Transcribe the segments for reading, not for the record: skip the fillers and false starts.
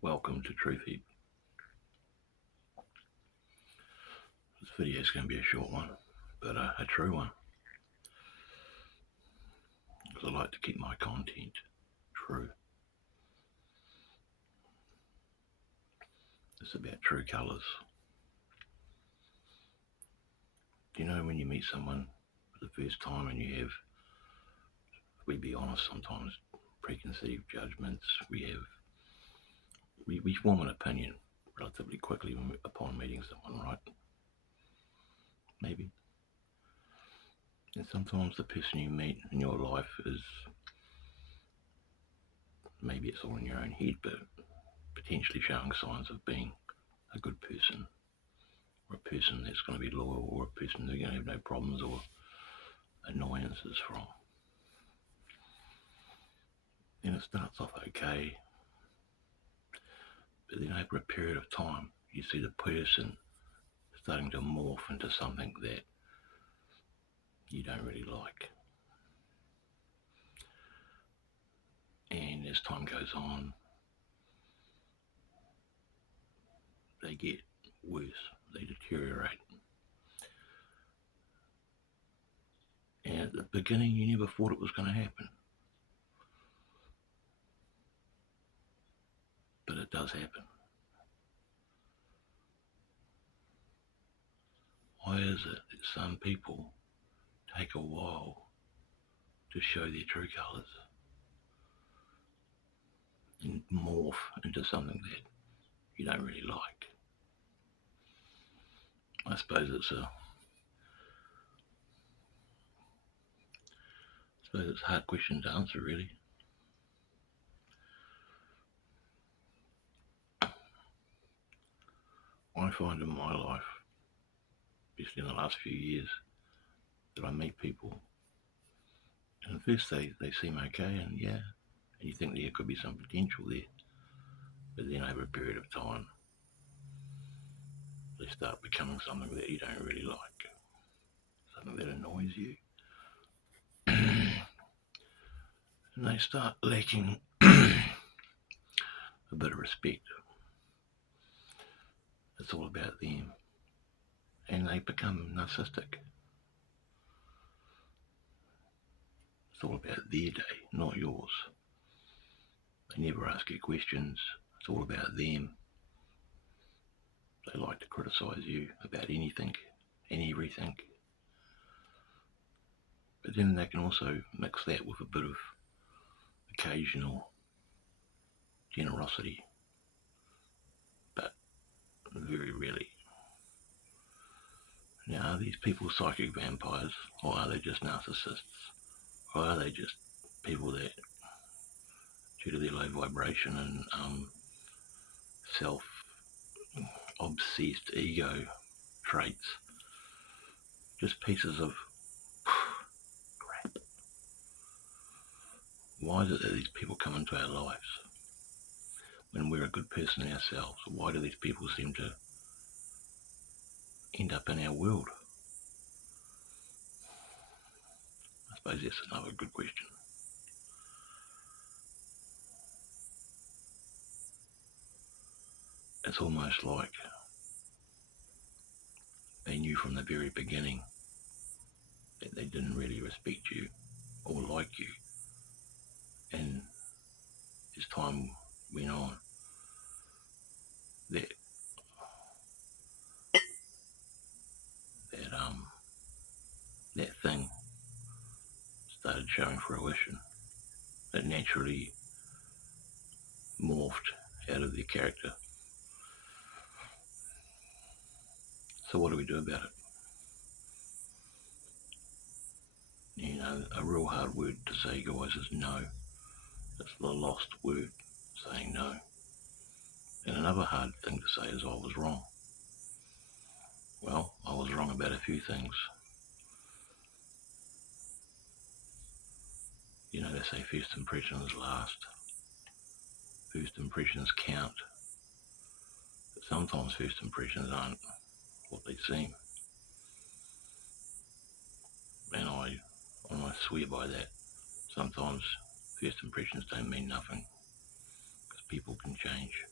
Welcome to Truth Heap. This video is going to be a short one, but a true one, because I like to keep my content true. It's about true colours. Do you know when you meet someone for the first time and you have, we be honest, sometimes preconceived judgments, we form an opinion relatively quickly upon meeting someone, right? Maybe. And sometimes the person you meet in your life is, maybe it's all in your own head, but potentially showing signs of being a good person, or a person that's going to be loyal, or a person that you're going to have no problems or annoyances from. And it starts off okay, but then over a period of time, you see the person starting to morph into something that you don't really like. And as time goes on, they get worse, they deteriorate. And at the beginning, you never thought it was going to happen. But it does happen. Why is it that some people take a while to show their true colours and morph into something that you don't really like? I suppose it's a hard question to answer, really. I find in my life, especially in the last few years, that I meet people, and at first they seem okay, and you think there could be some potential there, but then over a period of time, they start becoming something that you don't really like, something that annoys you, and they start lacking a bit of respect. It's all about them, and they become narcissistic. It's all about their day, not yours. They never ask you questions. It's all about them. They like to criticise you about anything and everything. But then they can also mix that with a bit of occasional generosity, but very rarely. Now, are these people psychic vampires, or are they just narcissists? Or are they just people that, due to their low vibration and self-obsessed ego traits, just pieces of crap? Why is it that these people come into our lives when we're a good person ourselves? Why do these people seem to end up in our world? I suppose that's another good question. It's almost like they knew from the very beginning that they didn't really respect you or like you, and as time went on, that thing started showing fruition. It naturally morphed out of their character. So what do we do about it? You know, a real hard word to say, guys, is no. It's the lost word, saying no. And another hard thing to say is I was wrong. Well, I was wrong about a few things. You know, they say first impressions last. First impressions count. But sometimes first impressions aren't what they seem. And I swear by that. Sometimes first impressions don't mean nothing, because people can change.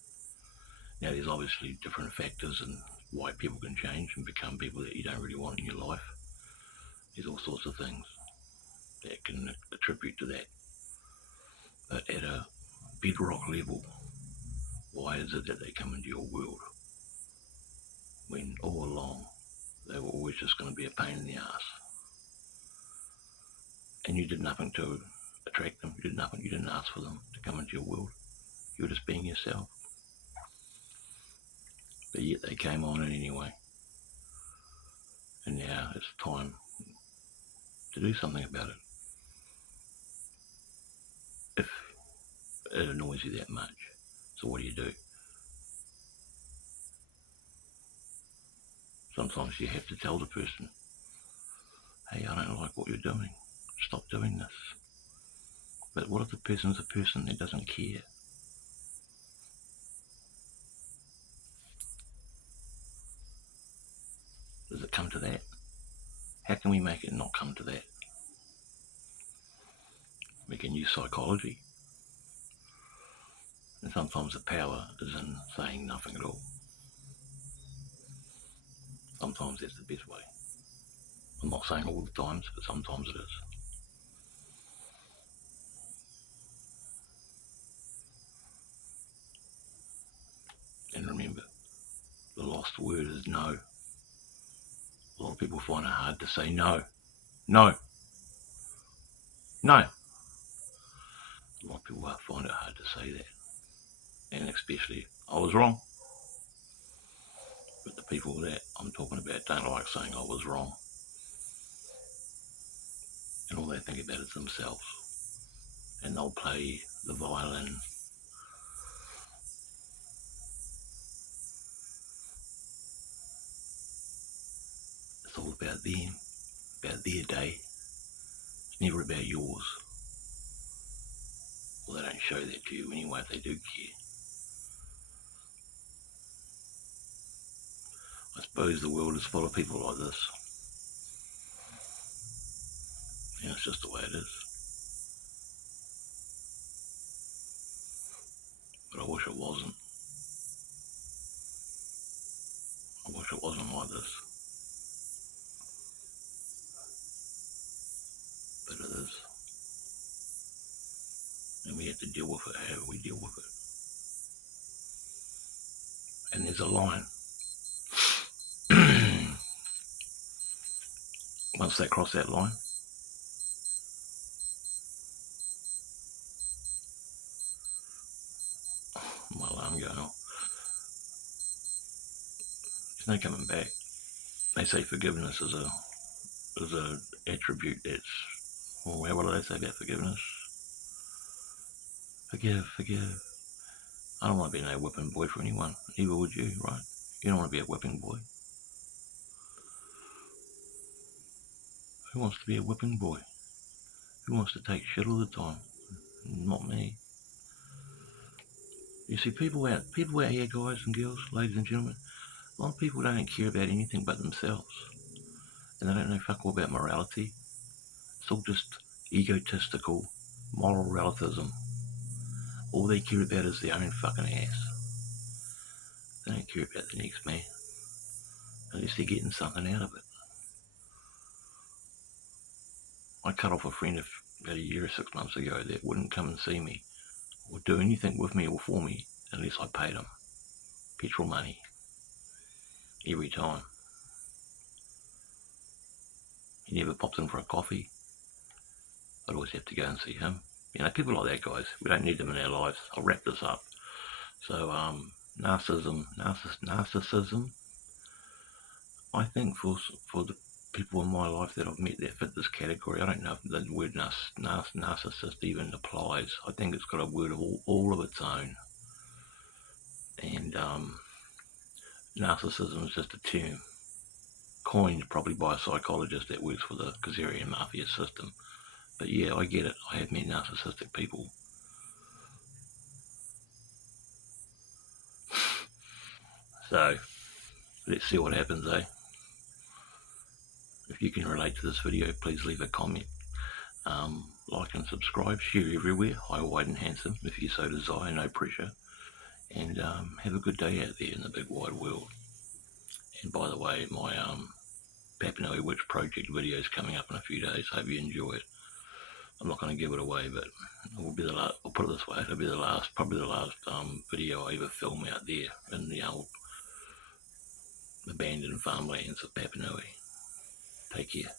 Now, there's obviously different factors and why people can change and become people that you don't really want in your life. There's all sorts of things that can attribute to that. But at a bedrock level, why is it that they come into your world when all along they were always just going to be a pain in the ass? And you did nothing to attract them. You did nothing. You didn't ask for them to come into your world. You were just being yourself. But yet they came on it anyway. And now it's time to do something about it. If it annoys you that much, so what do? Sometimes you have to tell the person, hey, I don't like what you're doing. Stop doing this. But what if the person's a person that doesn't care? Does it come to that? How can we make it not come to that? We can use psychology. And sometimes the power is in saying nothing at all. Sometimes that's the best way. I'm not saying all the times, but sometimes it is. And remember, the lost word is no. A lot of people find it hard to say no. No. No. A lot of people find it hard to say that. And especially, I was wrong. But the people that I'm talking about don't like saying I was wrong. And all they think about is themselves. And they'll play the violin. It's all about them, about their day. It's never about yours. Well, they don't show that to you anyway if they do care. I suppose the world is full of people like this. And it's just the way it is. But I wish it wasn't. I wish it wasn't like this. But it is. And we have to deal with it however we deal with it. And there's a line. Once they cross that line, my alarm going off. There's no coming back. They say forgiveness is a attribute that's, what do they say about forgiveness? Forgive. I don't want to be no whipping boy for anyone. Neither would you, right? You don't want to be a whipping boy. Who wants to be a whipping boy? Who wants to take shit all the time? Not me. You see, people out here, guys and girls, ladies and gentlemen, a lot of people don't care about anything but themselves. And they don't know fuck all about morality. It's all just egotistical, moral relativism. All they care about is their own fucking ass. They don't care about the next man, unless they're getting something out of it. I cut off a friend about a year or 6 months ago that wouldn't come and see me or do anything with me or for me unless I paid him petrol money every time. He never popped in for a coffee. I'd always have to go and see him. You know, people like that, guys, we don't need them in our lives. I'll wrap this up. So, narcissism, I think for the people in my life that I've met that fit this category, I don't know if the word narcissist even applies. I think it's got a word of all of its own. And narcissism is just a term coined probably by a psychologist that works for the Kazarian mafia system. But yeah, I get it. I have met narcissistic people. So, let's see what happens, eh? If you can relate to this video, please leave a comment. Like and subscribe, share everywhere, high, wide and handsome, if you so desire, no pressure. And and have a good day out there in the big wide world. And by the way, my Papanui Witch Project video is coming up in a few days. Hope you enjoy it. I'm not going to give it away, but it will be the last. I'll put it this way: it'll be the last, probably the last video I ever film out there in the old abandoned farmlands of Papanui. Take care.